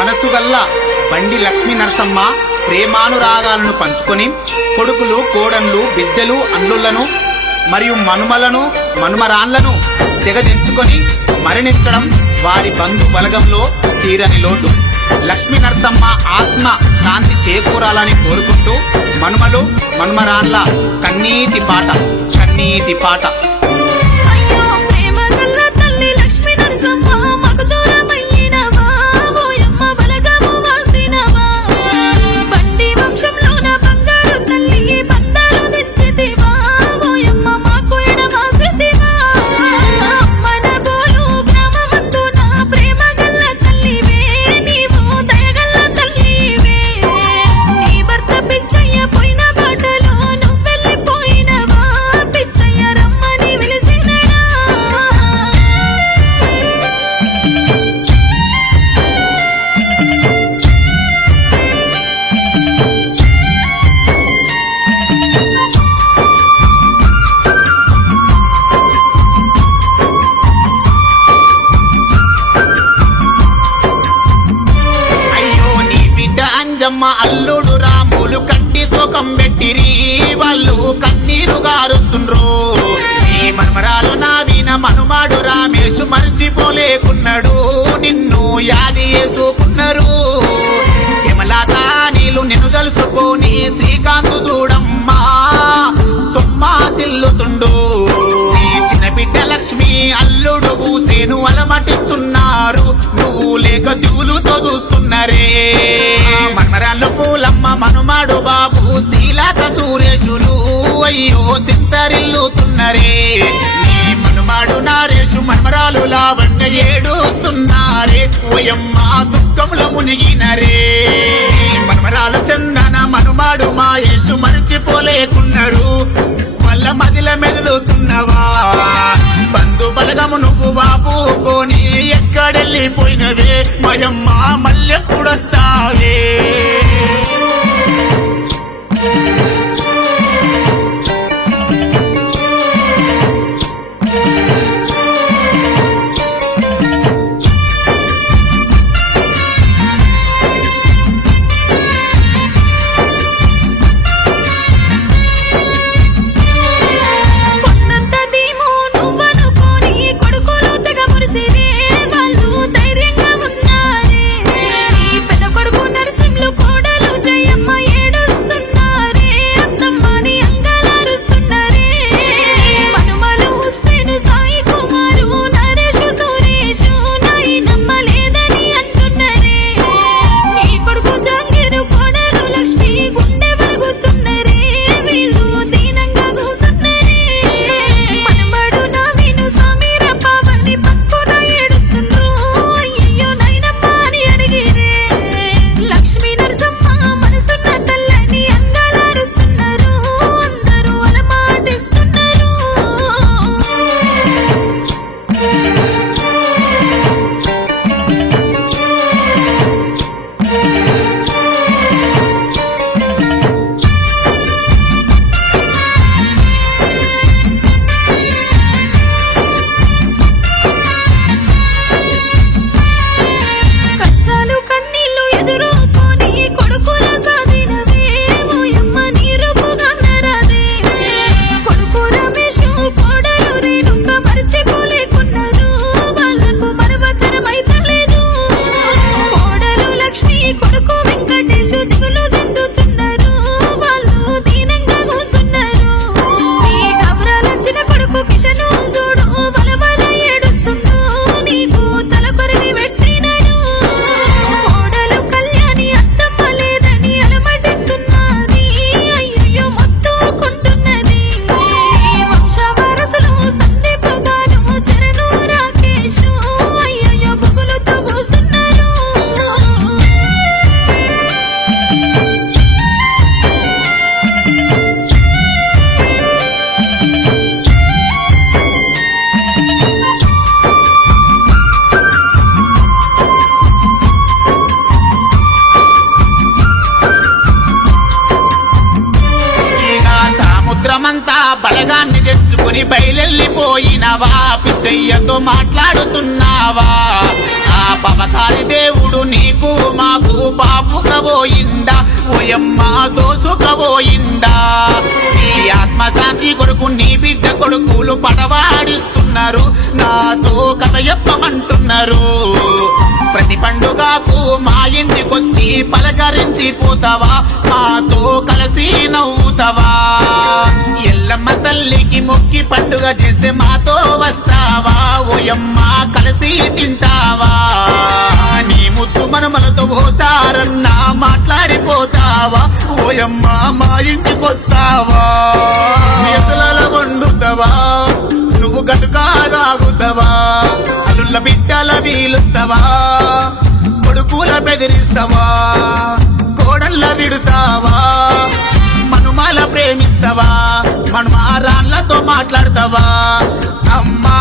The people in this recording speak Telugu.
మనసుగల్ల బండి లక్ష్మీ నరసమ్మ ప్రేమానురాగాలను పంచుకొని కొడుకులు కోడన్లు బిడ్డలు అల్లుళ్లను మరియు మనుమలను మనుమరాన్లను తెగదించుకొని మరణించడం వారి బంధు బలగంలో తీరని లోటు. లక్ష్మీ నరసమ్మ ఆత్మ శాంతి చేకూరాలని కోరుకుంటూ మనుమలు మనుమరాన్ల కన్నీటి పాట కన్నీటి పాట. అంజమ్మ అల్లుడు రాములు కంటి సుఖం పెట్టిరి, వాళ్ళు కన్నీరు గారుస్తుండ్రు. ఈ మనమరాలు నావిన మనుమాడు రామేశు మర్చిపోలేకున్నాడు, నిన్ను యాది చేసుకున్నారు. హిమలాతా నీళ్ళు నిన్ను తెలుసుకొని శ్రీకాంతు చూడమ్మా సొమ్మాసిల్లుతుండు. నీ చిన్న బిడ్డ లక్ష్మి అల్లుడు పూసేను అలమటిస్తున్నారు, నువ్వు లేక దిగులుతో చూస్తున్నారే. మనమరాళ్ళు పూలమ్మ మనుమాడు బాబు శీలాక సూరేశులు అయ్యో సింతరిల్లుతున్నారే. నీ మనుమాడు నారేశు మనమరాలు లావణ్య ఏడుస్తున్నారే, ఓయమ్మ దుఃఖంలో మునిగినరే. మనమరాలు చందన మనుమాడు మాయేశు మరిచిపోలేకున్నారు, వల్ల మదిల మెదులుతున్నవా. బంధు బలగము నువ్వు బాపుకొని ఎక్కడెళ్ళిపోయినవే, మయమ్మ మళ్ళెప్పుడొస్తావే. సముద్రమంతా బలగాన్ని తెచ్చుకుని బయలెళ్ళిపోయినవా, పిచ్చయ్యతో మాట్లాడుతున్నావా. ఆ పవకారి దేవుడు నీకు ఓయమ్మ దోసుకపోయిందా నీ ఆత్మశాంతి కొడుకు నీ బిడ్డ కొడుకులు పడవాడిస్తున్నారు నాతో కథ చెప్పమంటున్నారు ప్రతి పండుగకు మా ఇంటికొచ్చి పలకరించి పోతావా మాతో కలిసి నవ్వుతావా ఎల్లమ్మ తల్లికి మొక్కి పండుగ చేస్తే మాతో వస్తావా ఓయమ్మ కలిసి తింటావా నీ ముద్దు మనమలతో ఓసారన్నా మాట్లాడిపోతావా ఓయమ్మ మా ఇంటికొస్తావా ఎసలాల వండుతావా నువ్వు గటుకా తాగుతావా అల్లుళ్ళ బిడ్డల వీలుస్తావా కొడుకుల బెదిరిస్తావా కోడళ్ళ తిడుతావా మనుమాల ప్రేమిస్తావా మనుమారాన్లతో మాట్లాడతావా అమ్మా